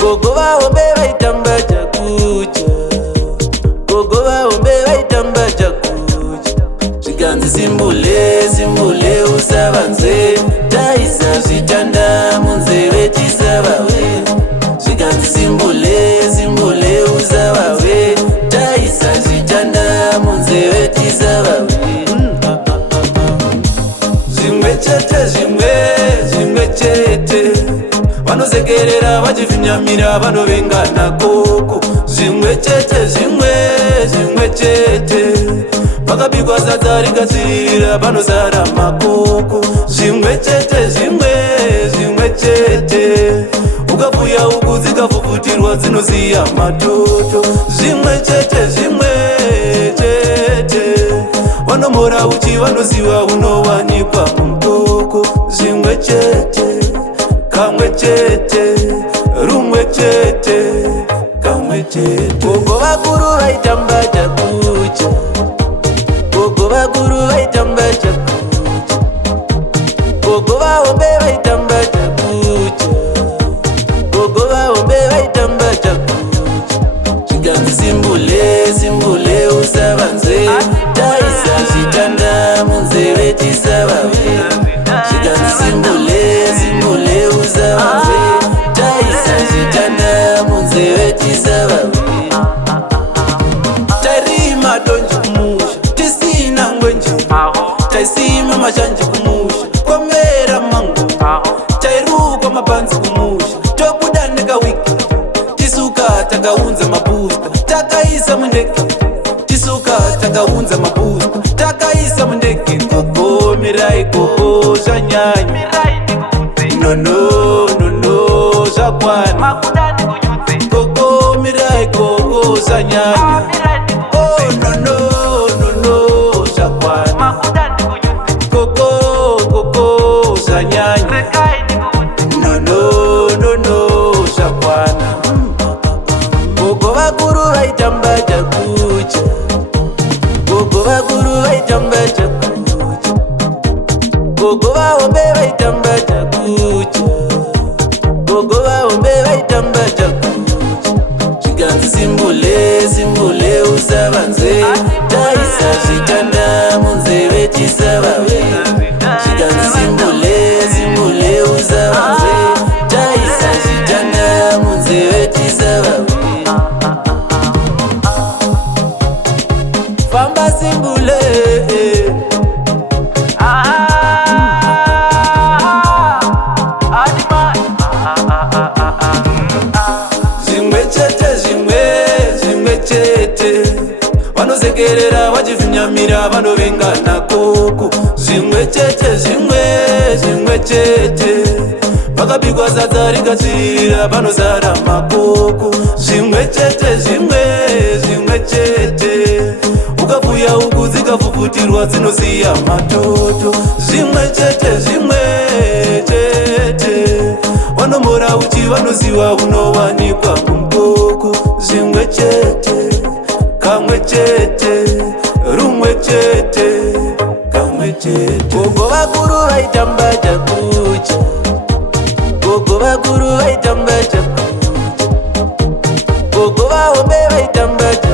gogo vaombe vaitamba chakucha, gogo vaombe vaitamba chakucha. Zvikanzi simbule simbule usavanze, taisa zvitanda munzeve tisavawe. Zvikanzi simbule simbule usavawe, taisa zvitanda munzeve tisavawe. Zvimwe chete zvimwe chete, vanosekerera vachivhinyamira vanovengana koko. Zvimwe chete zvimwe chete, pakabikwa sadza rikatsvirira panosara makoko. Zvimwe chete zvimwe chete, ukabvuya uku dzikavhuvhutirwa dzinosiya matoto. Zvimwe chete vanomora uchi vanoziva unowanikwa mumutoko. Zvimwe chete kamwe chete, rumwe chete kamwe chete. Gogo vakuru vaitamba chakucha, gogo vakuru vaitamba chakucha, gogo vaombe vaitamba chakucha, gogo vaombe vaitamba chakucha. Zvikanzi simbule simbule usavanze, taisa zvitanda munzeve tisavawe. Zvikanzi simbule simbule usavanze, taisa zvitanda munzeve tisavawe. Tairima donje kumusha tisina ngwenje, taisima mashanje kumusha kwamera mango, tairukwa mapanzi kumusha tobuda nekawiki, tisuka takaunza mabusta takaisa mundeke, tisuka takaunza mabusta takaisa mundeke. Gogo mirai gogo zvanyanya, nono nono zvakwana. Gogo mirai gogo zvanyanya, oh nono nono zvakwana. Gogo gogo zvanyanya, nono nono zvakwana. Gogo vakuru vaitamba chakucha, gogo vakuru vaitamba chakucha, gogo vaombe vaitamba chakucha, gogo vaombe vaitamba chakucha. Zvikanzi simbule simbule usavanze, taisa zvitanda munzeve tisavawe. Zvikanzi simbule simbule usavanze, taisa zvitanda munzeve tisavawe. Famba simbule zvimwe chete zvimwe chete, vanosekerera vachivhinyamira vanovengana koko. Zvimwe chete zvimwe chete, pakabikwa sadza rikatsvirira panosara makoko. Zvimwe chete zvimwe chete, ukabvuya uku dzikavhuvhutirwa dzinosiya matoto. Zvimwe chete vanomora uchi vanoziva unowanikwa mumutoko. Zvimwe chete kamwe chete, rumwe chete kamwe chete. Gogo vakuru vaitamba chakucha, gogo vakuru vaitamba chakucha, gogo vaombe vaitamba chakucha,